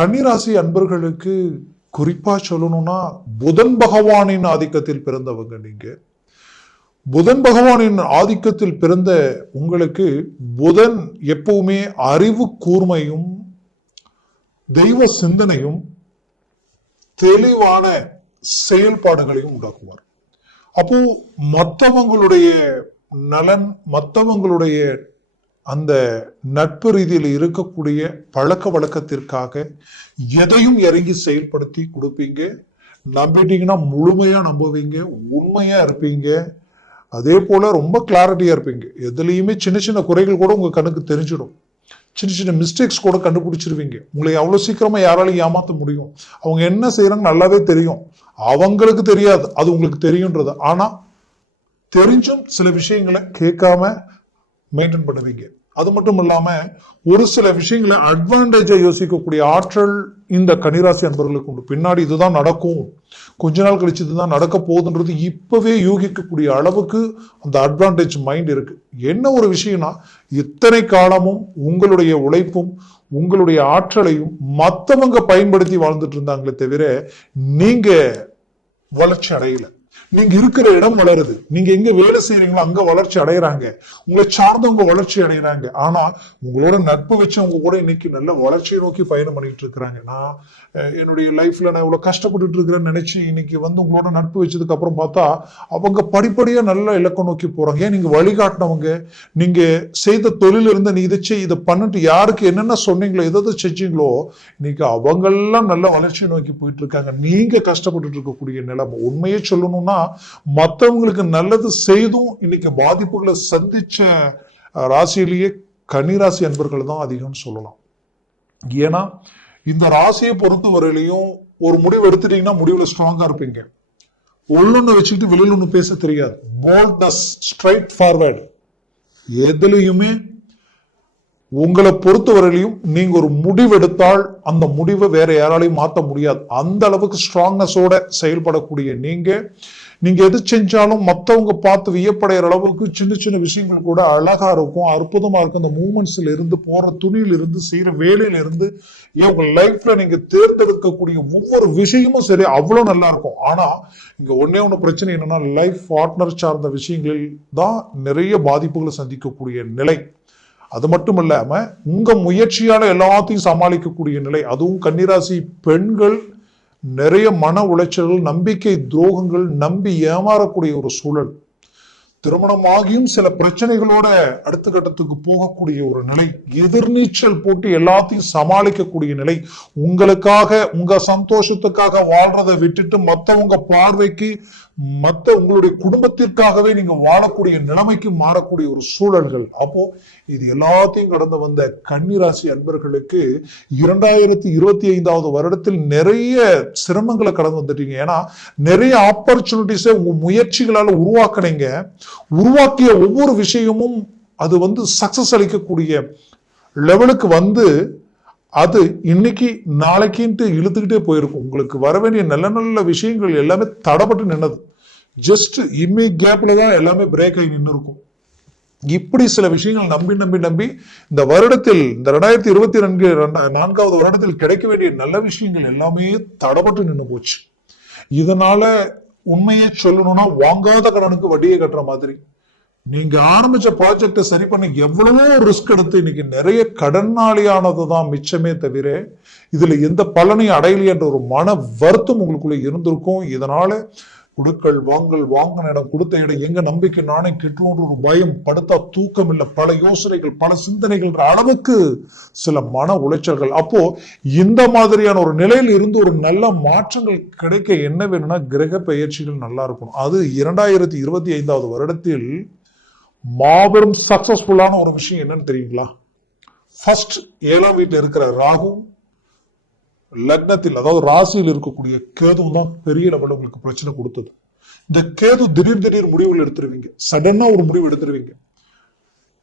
கன்னிராசி அன்பர்களுக்கு குறிப்பாக சொல்லணும்னா புதன் பகவானின் ஆதிக்கத்தில் பிறந்தவங்க நீங்கள் புதன் பகவானின் ஆதிக்கத்தில் பிறந்த உங்களுக்கு புதன் எப்பவுமே அறிவு கூர்மையும் தெய்வ சிந்தனையும் தெளிவான செயல்பாடுகளையும் உண்டாக்குவார். அப்போ மற்றவங்களுடைய நலன் மற்றவங்களுடைய அந்த நட்பு ரீதியில் இருக்கக்கூடிய பழக்க வழக்கத்திற்காக எதையும் இறங்கி செயல்படுத்தி கொடுப்பீங்க. நம்பிட்டீங்கன்னா முழுமையா நம்புவீங்க உண்மையா இருப்பீங்க. அதே போல ரொம்ப கிளாரிட்டியா இருப்பீங்க. எதுலேயுமே சின்ன சின்ன குறைகள் கூட உங்க கண்ணுக்கு தெரிஞ்சிடும். சின்ன சின்ன மிஸ்டேக்ஸ் கூட கண்டுபிடிச்சிருவீங்க. உங்களை அவ்வளோ சீக்கிரமா யாராலையும் ஏமாற்ற முடியும். அவங்க என்ன செய்யறாங்க நல்லாவே தெரியும். அவங்களுக்கு தெரியாது. அது உங்களுக்கு தெரியுன்றது ஆனா தெரிஞ்சும் சில விஷயங்களை கேட்காம மெயின்டைன் பண்ணுவீங்க. அது மட்டும் இல்லாம ஒரு சில விஷயங்களை அட்வான்டேஜா யோசிக்கக்கூடிய ஆற்றல் இந்த கனிராசி அன்பர்களுக்கு உண்டு. பின்னாடி இதுதான் நடக்கும். கொஞ்ச நாள் கழிச்சு இதுதான் நடக்க போகுதுன்றது இப்பவே யூகிக்கக்கூடிய அளவுக்கு அந்த அட்வான்டேஜ் மைண்ட் இருக்கு. என்ன ஒரு விஷயம்னா இத்தனை காலமும் உங்களுடைய உழைப்பும் உங்களுடைய ஆற்றலையும் மற்றவங்க பயன்படுத்தி வாழ்ந்துட்டு இருந்தாங்களே தவிர நீங்க வளர்ச்சி அடையலை. நீங்க இருக்கிற இடம் வளருது. நீங்க எங்க வேலை செய்யறீங்களோ அங்க வளர்ச்சி அடைகிறாங்க உங்களை சார்ந்தவங்க வளர்ச்சி அடைகிறாங்க ஆனா உங்களோட நட்பு வச்சு அவங்க கூட இன்னைக்கு நல்ல வளர்ச்சியை நோக்கி பயணம் பண்ணிட்டு இருக்கிறாங்க. நான் என்னுடைய லைஃப்ல நான் இவ்வளவு கஷ்டப்பட்டுட்டு இருக்கிறேன்னு நினைச்சு இன்னைக்கு வந்து உங்களோட நட்பு வச்சதுக்கு அப்புறம் பார்த்தா அவங்க படிப்படியா நல்ல இலக்கம் நோக்கி போறாங்க. ஏன்? நீங்க வழிகாட்டினவங்க. நீங்க செய்த தொழில் இருந்த நீ இதை இதை பண்ணிட்டு யாருக்கு என்னென்ன சொன்னீங்களோ எதை செஞ்சீங்களோ இன்னைக்கு அவங்கெல்லாம் நல்ல வளர்ச்சியை நோக்கி போயிட்டு இருக்காங்க. நீங்க கஷ்டப்பட்டுட்டு இருக்கக்கூடிய நிலைமை. உண்மையே சொல்லணும்னா மற்றவங்களுக்கு நல்லது செய்தும் இன்னைக்கு பாதிப்புகளை சந்திச்ச ராசியிலேயே கன்னிராசி அன்பர்கள் தான் அதிகம்னு சொல்லலாம். ஏன்னா இந்த ராசியை பொறுத்தவரையிலையும் ஒரு முடிவு எடுத்துட்டீங்கன்னா முடிவுல ஸ்ட்ராங்கா இருப்பீங்க. உள்ளொன்னு வச்சுக்கிட்டு வெளியில் ஒண்ணு பேச தெரியாது. போல்ட்னஸ் ஸ்ட்ரைட் ஃபார்வேர்டு எதுலையுமே உங்களை பொறுத்தவரையிலையும் நீங்க ஒரு முடிவெடுத்தால் அந்த முடிவை வேற யாராலையும் மாற்ற முடியாது. அந்த அளவுக்கு ஸ்ட்ராங்னஸோட செயல்படக்கூடிய நீங்க நீங்க எது செஞ்சாலும் மற்றவங்க பார்த்து வியப்படைகிற அளவுக்கு சின்ன சின்ன விஷயங்கள் கூட அழகா இருக்கும் அற்புதமா இருக்கும். அந்த மூமெண்ட்ஸ்ல இருந்து போற துணியில இருந்து செய்யற வேலையில இருந்து ஏன் உங்க லைஃப்ல நீங்க தேர்ந்தெடுக்கக்கூடிய ஒவ்வொரு விஷயமும் சரி அவ்வளவு நல்லா இருக்கும். ஆனா இங்க ஒன்னே ஒண்ணு பிரச்சனை என்னன்னா லைஃப் பார்ட்னர் சார்ந்த விஷயங்களில் தான் நிறைய பாதிப்புகளை சந்திக்கக்கூடிய நிலை. அது மட்டும் இல்லாம உங்கள் முயற்சியால் எல்லாத்தையும் சமாளிக்கக்கூடிய நிலை அதுவும் கன்னிராசி பெண்கள் நிறைய மன உளைச்சல்கள் நம்பிக்கை துரோகங்கள் நம்பி ஏமாறக்கூடிய ஒரு சூழல். திருமணமாகியும் சில பிரச்சனைகளோட அடுத்த கட்டத்துக்கு போகக்கூடிய ஒரு நிலை எதிர்நீச்சல் போட்டு எல்லாத்தையும் சமாளிக்கக்கூடிய நிலை. உங்களுக்காக உங்க சந்தோஷத்துக்காக வாழ்றதை விட்டுட்டு மத்தவங்க பார்வைக்கு மற்ற உங்களுடைய குடும்பத்திற்காகவே நீங்க வாழக்கூடிய நிலைமைக்கு மாறக்கூடிய ஒரு சூழல்கள். அப்போ இது எல்லாத்தையும் கடந்து வந்த கன்னிராசி அன்பர்களுக்கு இரண்டாயிரத்தி இருபத்தி ஐந்தாவது வருடத்தில் நிறைய சிரமங்களை கடந்து வந்துட்டீங்க. ஏன்னா நிறைய ஆப்பர்ச்சுனிட்டிஸை உங்க முயற்சிகளால உருவாக்குனீங்க. உருவாக்கிய ஒவ்வொரு விஷயமும் அது வந்து சக்சஸ் அளிக்கக்கூடிய லெவலுக்கு வந்து அது இன்னைக்கு நாளைக்குன்ட்டு இழுத்துக்கிட்டே போயிருக்கும். உங்களுக்கு வர வேண்டிய நல்ல நல்ல விஷயங்கள் எல்லாமே தடப்பட்டு நின்னது. ஜஸ்ட் இம்மி கேப்ல தான் எல்லாமே பிரேக் ஆகி நின்று இருக்கும் இப்படி சில விஷயங்கள் நம்பி நம்பி நம்பி இந்த வருடத்தில் இந்த ரெண்டாயிரத்தி இருபத்தி ரெண்டு நான்காவது வருடத்தில் கிடைக்க வேண்டிய நல்ல விஷயங்கள் எல்லாமே தடப்பட்டு நின்று போச்சு. இதனால உண்மையை சொல்லணும்னா வாங்காத கடனுக்கு வட்டியை கட்டுற மாதிரி. நீங்க ஆரம்பிச்ச ப்ராஜெக்டை சரி பண்ண எவ்வளவோ ரிஸ்க் எடுத்து இன்னைக்கு நிறைய கடனாளியானது தான் மிச்சமே தவிர இதுல எந்த பலனையும் அடையலையன்ற ஒரு மன வருத்தம் உங்களுக்குள்ள இருந்திருக்கும். இதனால கொடுக்கல் வாங்கல் வாங்கின இடம் கொடுத்த இடம் எங்க நம்பிக்கை நானே கிட்டுன்ற ஒரு பயம் படுத்தா தூக்கம் இல்லை பல யோசனைகள் பல சிந்தனைகள்ன்ற அளவுக்கு சில மன உளைச்சல்கள். அப்போ இந்த மாதிரியான ஒரு நிலையில் இருந்து ஒரு நல்ல மாற்றங்கள் கிடைக்க என்ன வேணும்னா கிரக பயிற்சிகள் நல்லா இருக்கணும். அது இரண்டாயிரத்தி இருபத்தி ஐந்தாவது வருடத்தில் மாபெரும் சக்சஸ்ஃபுல்லான ஒரு விஷயம் என்னன்னு தெரியுங்களா? ஃபர்ஸ்ட் ஏழாம் வீட்டில் இருக்கிற ராகு லக்னத்தில் அதாவது ராசியில் இருக்கக்கூடிய கேது தான் பெரிய லெவலில் உங்களுக்கு பிரச்சனை கொடுத்தது. இந்த கேது திடீர் திடீர் முடிவுகள் எடுத்துருவீங்க. சடனா ஒரு முடிவு எடுத்துருவீங்க.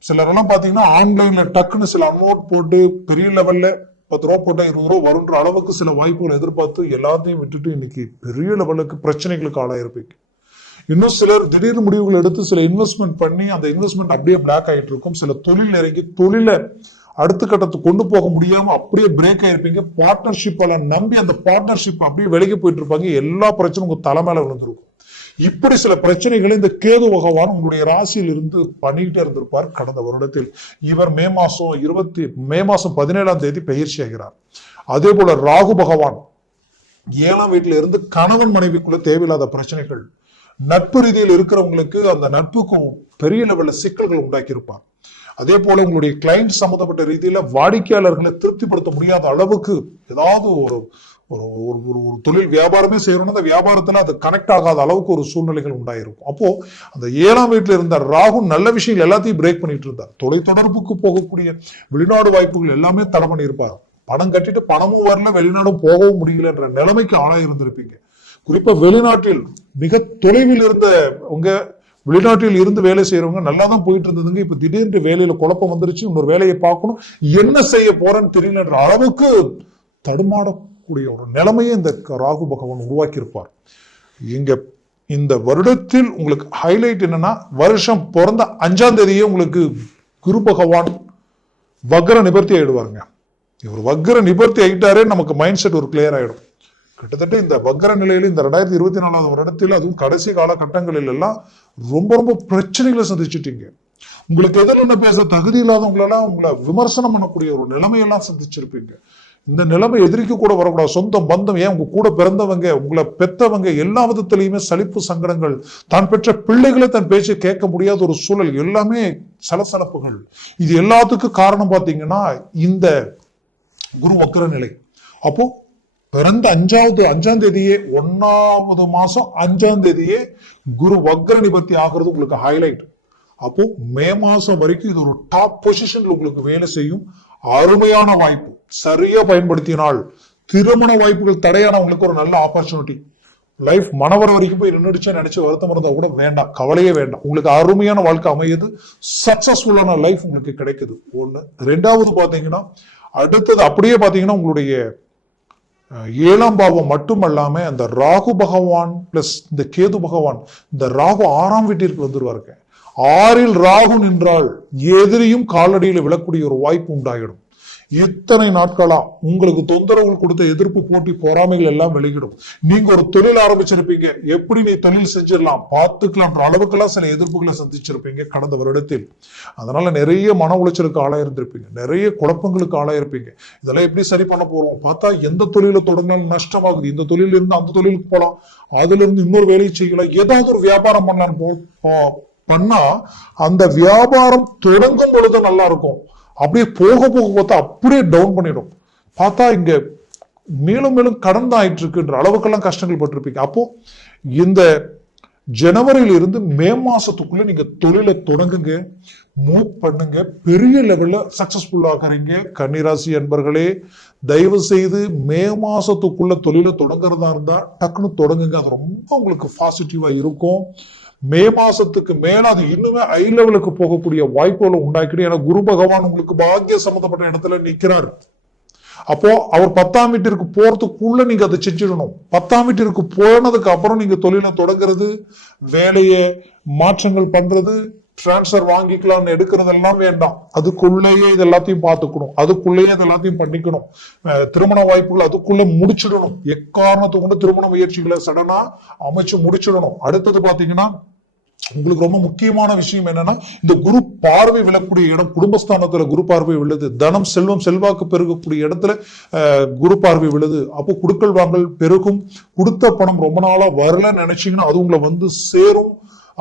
சிலரெல்லாம் பாத்தீங்கன்னா ஆன்லைன்ல டக்குன்னு சில அமௌண்ட் போட்டு பெரிய லெவல்ல பத்து ரூபா போட்டா இருபது ரூபா வருன்ற அளவுக்கு சில வாய்ப்புகளை எதிர்பார்த்து எல்லாத்தையும் விட்டுட்டு இன்னைக்கு பெரிய லெவலுக்கு பிரச்சனைகளுக்கு ஆளாயிருப்பீங்க. இன்னும் சிலர் திடீர் முடிவுகள் எடுத்து சில இன்வெஸ்ட்மெண்ட் பண்ணி அந்த இன்வெஸ்ட்மெண்ட் அப்படியே பிளாக் ஆகிட்டு இருக்கும் சில தொழில் இறங்கி தொழிலை அடுத்த கட்டத்துக்கு கொண்டு போக முடியாம அப்படியே பிரேக் ஆயிருப்பீங்க. பார்ட்னர்ஷிப்பெல்லாம் நம்பி அந்த பார்ட்னர்ஷிப் அப்படியே விலகி போயிட்டு இருப்பாங்க. எல்லா பிரச்சனையும் உங்க தலை விழுந்திருக்கும். இப்படி சில பிரச்சனைகளை இந்த கேது பகவான் உங்களுடைய ராசியில் இருந்து பண்ணிக்கிட்டே இருந்திருப்பார் கடந்த வருடத்தில். இவர் மே மாசம் இருபத்தி மே மாசம் பதினேழாம் தேதி பயிற்சி ஆகிறார். அதே போல ராகு பகவான் ஏழாம் வீட்டில இருந்து கணவன் மனைவிக்குள்ள தேவையில்லாத பிரச்சனைகள் நட்பு ரீதியில் இருக்கிறவங்களுக்கு அந்த நட்புக்கும் பெரிய லெவல்ல சிக்கல்கள் உண்டாக்கி இருப்பார் அதே போல உங்களுடைய கிளைண்ட் சம்பந்தப்பட்ட ரீதியில வாடிக்கையாளர்களை திருப்திப்படுத்த முடியாத அளவுக்கு ஏதாவது ஒரு ஒரு ஒரு ஒரு ஒரு தொழில் வியாபாரமே செய்யணும்னா அந்த வியாபாரத்தில் அது கனெக்ட் ஆகாத அளவுக்கு ஒரு சூழ்நிலைகள் உண்டாயிருக்கும். அப்போ அந்த ஏழாம் வீட்டில் இருந்த ராகு நல்ல விஷயங்கள் எல்லாத்தையும் பிரேக் பண்ணிட்டு இருந்தார். தொலைத்தொடர்புக்கு போகக்கூடிய வெளிநாடு வாய்ப்புகள் எல்லாமே தடை பண்ணியிருப்பார். பணம் கட்டிட்டு பணமும் வரல வெளிநாடும் போகவும் முடியலன்ற நிலைமைக்கு ஆளாக இருந்திருப்பீங்க குறிப்பா வெளிநாட்டில் மிக தொலைவில் இருந்த உங்க வெளிநாட்டில் இருந்து வேலை செய்யறவங்க நல்லா தான் போயிட்டு இருந்ததுங்க இப்ப திடீர்னு வேலையில குழப்பம் வந்துருச்சு இன்னொரு வேலையை பார்க்கணும். என்ன செய்ய போறேன்னு தெரியலன்ற அளவுக்கு தடுமாடக்கூடிய ஒரு நிலைமையை இந்த ராகு பகவான் உருவாக்கியிருப்பார். இங்க இந்த வருடத்தில் உங்களுக்கு ஹைலைட் என்னன்னா வருஷம் பிறந்த அஞ்சாம் தேதியே உங்களுக்கு குரு பகவான் வக்ர நிவர்த்தி ஆயிடுவாருங்க. இவர் வக்ர நிவர்த்தி ஆயிட்டாரே நமக்கு மைண்ட் செட் ஒரு கிளியர் ஆயிடும். கிட்டத்தட்ட இந்த வக்கர நிலையில இந்த ரெண்டாயிரத்தி இருபத்தி நாலாவது வருடத்தில் அதுவும் கடைசி காலகட்டங்களில் எல்லாம் ரொம்ப ரொம்ப பிரச்சனைகளை சந்திச்சுட்டீங்க. உங்களுக்கு எதில் என்ன பேச தகுதி இல்லாதவங்களெல்லாம் உங்களை விமர்சனம் பண்ணக்கூடிய ஒரு நிலைமையெல்லாம் சந்திச்சிருப்பீங்க. இந்த நிலைமை எதிரிக்கு கூட வரக்கூடாது. சொந்தம் பந்தம் ஏன் உங்க கூட பிறந்தவங்க உங்களை பெத்தவங்க எல்லா விதத்திலையுமே சலிப்பு சங்கடங்கள் தான் பெற்ற பிள்ளைகளை தன் பேச்சை கேட்க முடியாத ஒரு சூழல் எல்லாமே சலசலப்புகள். இது எல்லாத்துக்கும் காரணம் பார்த்தீங்கன்னா இந்த குரு வக்கர நிலை. அப்போ பிறந்த அஞ்சாவது அஞ்சாம் தேதியே ஒன்னாவது மாசம் அஞ்சாம் தேதியே குரு வக்ர நிபத்தி ஆகிறது உங்களுக்கு ஹைலைட் அப்போ மே மாசம் வரைக்கும் இது ஒரு டாப் பொசிஷன்ல உங்களுக்கு வேலை செய்யும். அருமையான வாய்ப்பு. சரியா பயன்படுத்தினால் திருமண வாய்ப்புகள் தடையான உங்களுக்கு ஒரு நல்ல ஆப்பர்ச்சுனிட்டி லைஃப் மனவர வரைக்கும் போய் நின்றுடுச்சு நினைச்சு வருத்தம் இருந்தா கூட வேண்டாம். கவலையே வேண்டாம். உங்களுக்கு அருமையான வாழ்க்கை அமையுது. சக்சஸ்ஃபுல்லான லைஃப் உங்களுக்கு கிடைக்குது. ஒண்ணு. ரெண்டாவது பாத்தீங்கன்னா அடுத்தது அப்படியே பாத்தீங்கன்னா உங்களுடைய ஏழாம் பாவம் மட்டுமல்லாமல் அந்த ராகு பகவான் பிளஸ் இந்த கேது பகவான் இந்த ராகு ஆறாம் வீட்டிற்கு வந்துடுவாருங்க ஆறில் ராகு நின்றால் எதிரியும் காலடியில் விழக்கூடிய ஒரு வாய்ப்பு உண்டாகிடும். இத்தனை நாட்களா உங்களுக்கு தொந்தரவுகள் கொடுத்த எதிர்ப்பு போட்டி பொறாமைகள் எல்லாம் வெளியிடும் நீங்க ஒரு தொழில் ஆரம்பிச்சிருப்பீங்க. எப்படி நீ தொழில் செஞ்சிடலாம் பார்த்துக்கலாம்ன்ற அளவுக்கெல்லாம் சில எதிர்ப்புகளை சந்திச்சிருப்பீங்க கடந்த வருடத்தில். அதனால நிறைய மன உளைச்சலுக்கு ஆளாயிருந்திருப்பீங்க நிறைய குழப்பங்களுக்கு ஆளாயிருப்பீங்க இதெல்லாம் எப்படி சரி பண்ண போறோம்? பார்த்தா எந்த தொழில தொடங்கினாலும் நஷ்டமாகுது. இந்த தொழில இருந்து அந்த தொழிலுக்கு போகலாம் அதுல இருந்து இன்னொரு வேலையை செய்யலாம். ஏதாவது ஒரு வியாபாரம் பண்ணலாம் போ- பண்ணா அந்த வியாபாரம் தொடங்கும் பொழுது நல்லா இருக்கும். அப்படியே போக போக பார்த்தா அப்படியே டவுன் பண்ணிடும். பார்த்தா இங்க மேலும் மேலும் கடன் ஆயிட்டு இருக்குன்ற அளவுக்கெல்லாம் கஷ்டங்கள் பட்டிருப்பீங்க. அப்போ இந்த ஜனவரியில இருந்து மே மாசத்துக்குள்ள நீங்க தொழிலை தொடங்குங்க மூவ் பண்ணுங்க பெரிய லெவல்ல சக்சஸ்ஃபுல் ஆகிறீங்க. கன்னிராசி அன்பர்களே தயவு செய்து மே மாசத்துக்குள்ள தொழிலை தொடங்குறதா இருந்தா டக்குன்னு தொடங்குங்க. அது ரொம்ப உங்களுக்கு பாசிட்டிவா இருக்கும். மே மாசத்துக்கு மேல அது இன்னுமே ஹை லெவலுக்கு போகக்கூடிய வாய்ப்புகளை உண்டாக்கிடும். ஏன்னா குரு பகவான் உங்களுக்கு பாக்கிய சம்பந்தப்பட்ட இடத்துல நிக்கிறாரு. அப்போ அவர் பத்தாம் வீட்டிற்கு போறதுக்குள்ள நீங்க அதை செஞ்சிடணும். பத்தாம் வீட்டிற்கு போனதுக்கு அப்புறம் நீங்க தொழிலை தொடங்குறது வேலையை மாற்றங்கள் பண்றது டிரான்ஸ்ஃபர் வாங்கிக்கலாம்னு எடுக்கிறதெல்லாம் வேண்டாம். அதுக்குள்ளேயே இது எல்லாத்தையும் பார்த்துக்கணும். அதுக்குள்ளேயே இது எல்லாத்தையும் பண்ணிக்கணும். அஹ் திருமண வாய்ப்புகள் அதுக்குள்ள முடிச்சிடணும். எக்காரணத்தை கொண்டு திருமண முயற்சிகளை சடனா அமைச்சு முடிச்சிடணும். அடுத்தது பாத்தீங்கன்னா உங்களுக்கு ரொம்ப முக்கியமான விஷயம் என்னன்னா இந்த குரு பார்வை விழக்கூடிய இடம் குடும்பஸ்தானத்துல குரு பார்வை விழுது தனம் செல்வம் செல்வாக்கு பெருகக்கூடிய இடத்துல குரு பார்வை விழுது. அப்போ குடுக்கல் வாங்கல் பெருகும். கொடுத்த பணம் ரொம்ப நாளா வரலன்னு நினைச்சீங்கன்னா அது உங்களை வந்து சேரும்.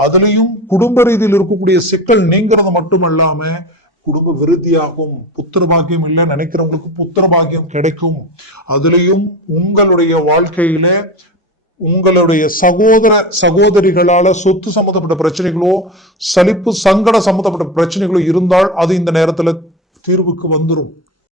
அதுலயும் குடும்ப ரீதியில் இருக்கக்கூடிய சிக்கல் நீங்கிறது மட்டுமல்லாம குடும்ப விருத்தியாகும். புத்திர பாக்கியம் இல்லை நினைக்கிறவங்களுக்கு புத்திர பாக்கியம் கிடைக்கும். அதுலயும் உங்களுடைய வாழ்க்கையில உங்களுடைய சகோதர சகோதரிகளால சொத்து சம்பந்தப்பட்ட பிரச்சனைகளோ சலிப்பு சங்கட சம்பந்தப்பட்ட பிரச்சனைகளோ இருந்தால் அது இந்த நேரத்துல தீர்வுக்கு வந்துடும்